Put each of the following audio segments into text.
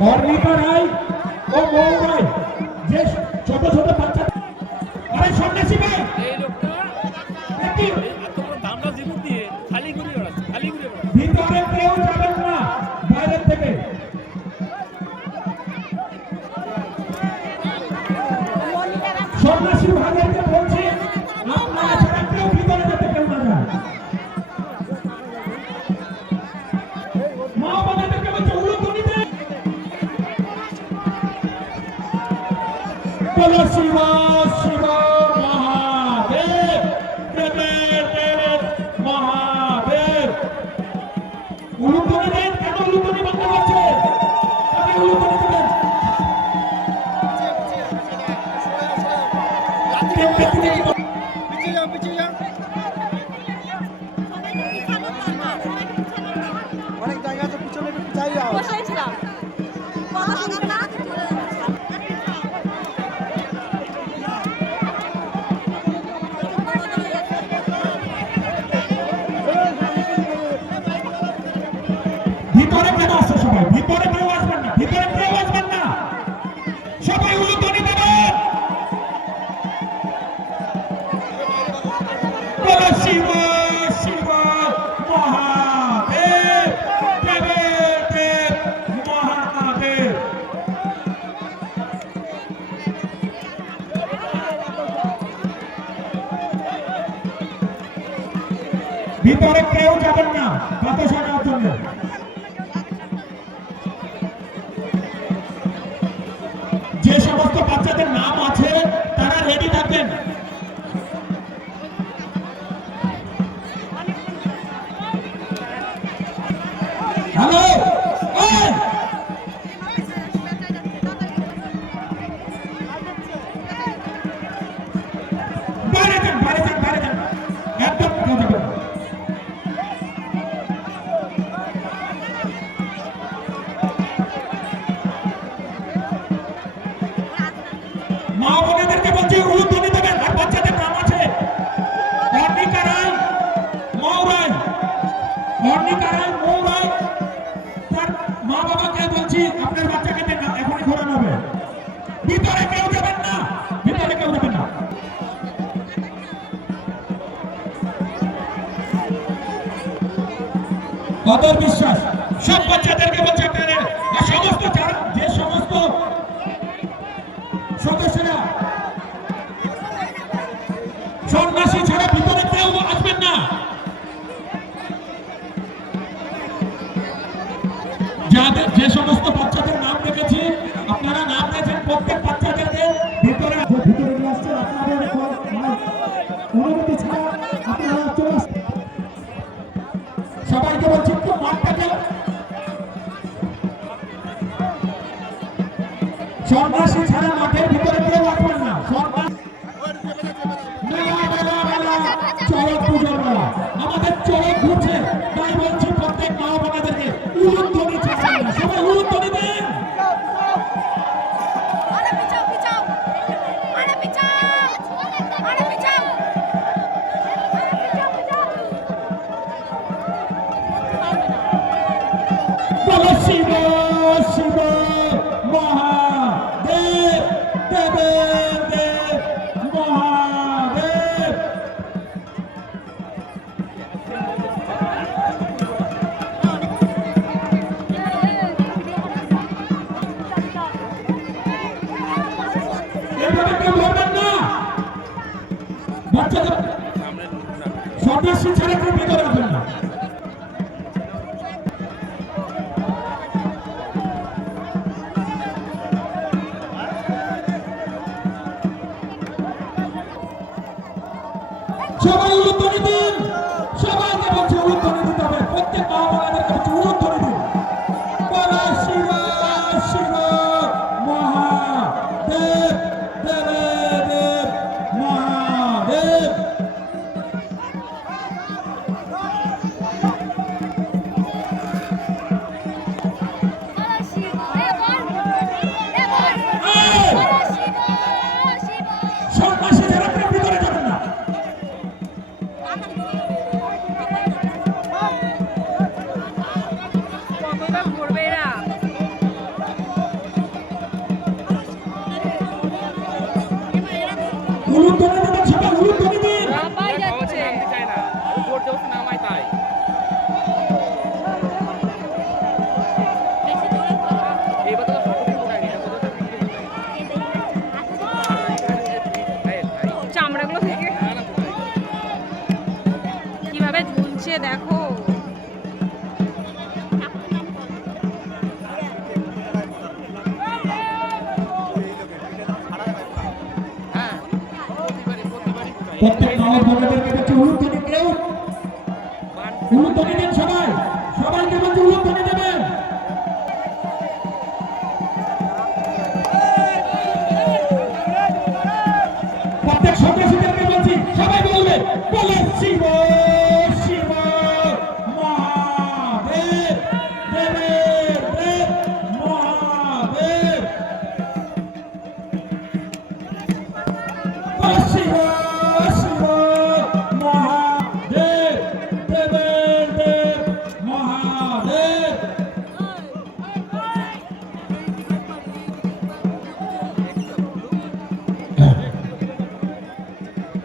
অর্ণিকা রায় ও মৌ রায় যে ছোট ছোট বাচ্চা আরে সন্ন্যাসী ভাই এই লোকটা একটি এত বড় দামড়া জীবন দিয়ে খালি ঘুরে বেড়াচ্ছে ভিতরে কেউ যাবেন না বাইরে থেকে সন্ন্যাসী ভাইদেরকে বলছি আপনারা ছাড়া কেউ ভিতরে যেতে কেউ না যায় মা বাবাদেরকে বলছে উলুধ্বনিতে বলো শিব শিব মহাদেব দেবের দেব মহাদেব উলুধ্বনি দেন কেন উলুধ্বনি বন্ধ করছে আপনি উলুধ্বনি দেবেন অনেক জায়গা আছে পিছনে একটু চাই যাও বসেছিলাম ভিতরে কেন আসছে সবাই ভিতরে কেউ আসবেন না ভিতরে কেউ আসবেন না সবাই উলুধ্বনি দেবেন বলো শিব শিব মহাদেব দেবের দেব মহাদেব ভিতরে কেউ যাবেন না কথা শোনার জন্য যে সমস্ত বাচ্চাদের নাম আছে তারা রেডি থাকবেন হ্যালো বাইরে যান বাইরে যান বাইরে যান একদম কেউ যাবেন না। মা বোনেদেরকে বলছি উলুধ্বনি দেবেন আর বাচ্চাদের নাম আছে অর্ণিকা রায় মৌ রায় অর্ণিকা রায় মৌ রায় তার মা বাবাকে বলছি আপনার বাচ্চাকে এখনই ঘোরানো হবে ভিতরে কেউ যাবেন না ভিতরে কেউ যাবেন না কদর বিশ্বাস সব বাচ্চাদেরকে বলছে আপনাদের আর সমস্ত যে সমস্ত সদস্যরা সন্ন্যাসী ছাড়া ভিতরে কেউ আসবেন না যাদের যে সমস্ত বাচ্চাদের নাম রেখেছি আপনারা নাম রেখেছেন প্রত্যেক বাচ্চাদেরকে ভিতরে ভিতরে নিয়ে আসছেন আপনাদের অনুমতি ছাড়া আপনারা চলে আসছেন সবাইকে বলছি একটু মাঠটাকে সন্ন্যাসী ছাড়া মাঠের ভিতরে কেউ আসবেন না চড়ক পুজোর মেলা আমাদের চড়ক ঘুরছে তাই বলছি প্রত্যেক মা বোনেদেরকে উলুধ্বনি ছাড়বেন না সবাই উলুধ্বনি দেন বলো শিব শিব মহাদেব দেবের বোনেদেরকে বলছি উলুধ্বনি কেউ উলুধ্বনি দেন সবাই, সবাইকে বলছি উলুধ্বনি দেবেন। প্রত্যেক সন্ন্যাসীদেরকে বলছি সবাই বলবে বলে শিব শিব মহাদেব দেবের দেব মহাদেব, বলে শিব শিব মহাদেব দেবের দেব মহাদেব।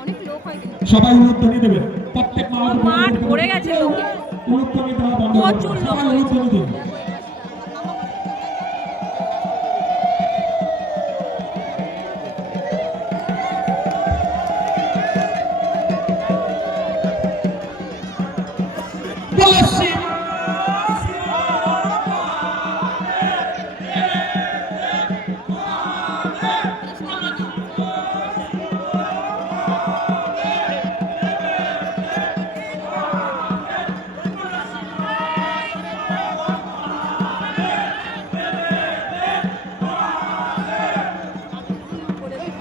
অনেক লোক হয় কিন্তু সবাই উলুধ্বনি দেবেন, প্রত্যেক মা ও মাঠ বোনেদেরকে ভরে বলছি, গেছে কেউ লোকে। উলুধ্বনি দেওয়া বন্ধ করুন, প্রচুর লোক সবাই হয়েছে। উলুধ্বনি দিন। বলে শিব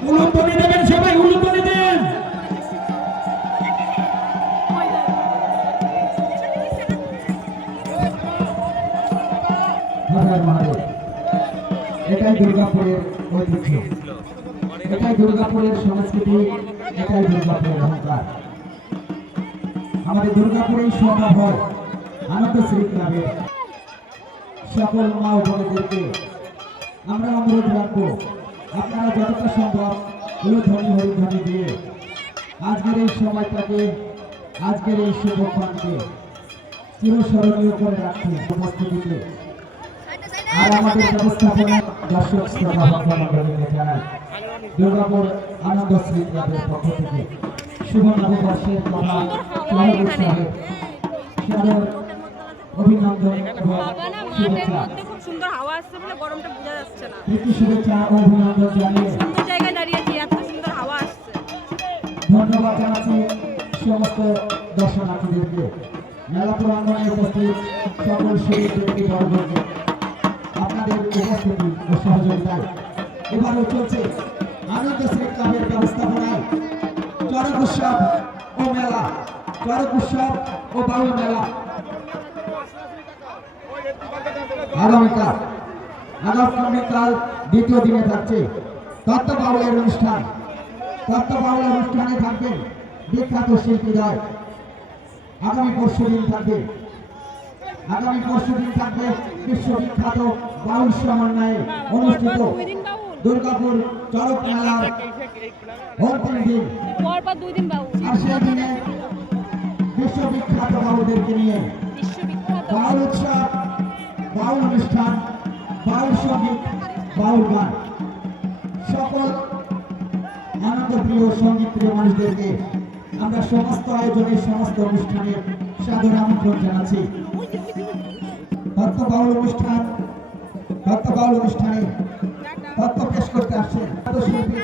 উলুধ্বনি দেবেন, সবাই উলুধ্বনি দেন। হাজার মহাদেব, এটাই দুর্গাপুরের ঐতিহ্য, এটাই দুর্গাপুরের সংস্কৃতি, এটাই দুর্গাপুরের অহংকার। আমাদের দুর্গাপুরেই সম্ভব হয় আনন্দ শ্রীক্লাবের সকল মা ও বোনেদেরকে আমরা অনুরোধ রাখবো, আপনারা যতটা সম্ভব উলুধ্বনি হরিধ্বনি দিয়ে আজকের এই সময়টাকে, আজকের এই শুভক্ষণকে চিরস্মরণীয় করে রাখতে উপস্থিতিতে আর আমাদের ব্যবস্থাপনা দর্শক শ্রোতা ভক্তমণ্ডলীকে জানাই দুর্গাপুর আনন্দ শ্রী ক্লাবের পক্ষ থেকে শুভ নববর্ষের মহা উৎসবের সাদর অভিনন্দন এবং বাবা না মাঠের শুভেচ্ছা, মধ্যে খুব সুন্দর হাওয়া আসছে বলে গরমটা বোঝা যাচ্ছে না। প্রীতি শুভেচ্ছা ও অভিনন্দন জানিয়ে সুন্দর জায়গায় দাঁড়িয়েছি, এত সুন্দর হাওয়া আসছে। ধন্যবাদ জানাচ্ছি সমস্ত দর্শনার্থীদেরকে, মেলা প্রাঙ্গণে উপস্থিত সকল শহীদ ব্যক্তিবর্গকে আপনাদের উপস্থিতি ও সহযোগিতায় এবারও চলছে আনন্দ শ্রী ক্লাবের ব্যবস্থাপনায় চড়ক উৎসব ও মেলা, চড়ক উৎসব ও বাউল মেলা। আগামীকাল দ্বিতীয় দিনে থাকছে তত্ত্ব বাউলের অনুষ্ঠান। তত্ত্ব বাউলের অনুষ্ঠানে থাকবেন বিখ্যাত শিল্পীরায়। আগামী পরশুদিন থাকবে বিশ্ববিখ্যাত বাউল সমন্বয়ে অনুষ্ঠিত দুই দিন বাউল, দুর্গাপুর চড়ক মেলার অন্তিম দিন। পরপর 2 দিন বাউল, আর সেই দিনে বিশ্ববিখ্যাত বাউলদেরকে নিয়ে বিশ্ববিখ্যাত। বাউল উৎসব, বাউল অনুষ্ঠান, বাউল সঙ্গীত, বাউল গান, সকল আনন্দপ্রিয় সঙ্গীত প্রিয় মানুষদেরকে আমরা সমস্ত আয়োজনের সমস্ত অনুষ্ঠানের সাদর আমন্ত্রণ জানাচ্ছি। তত্ত্ব বাউল অনুষ্ঠানে তত্ত্ব পেশ করতে আসছেন শিল্পী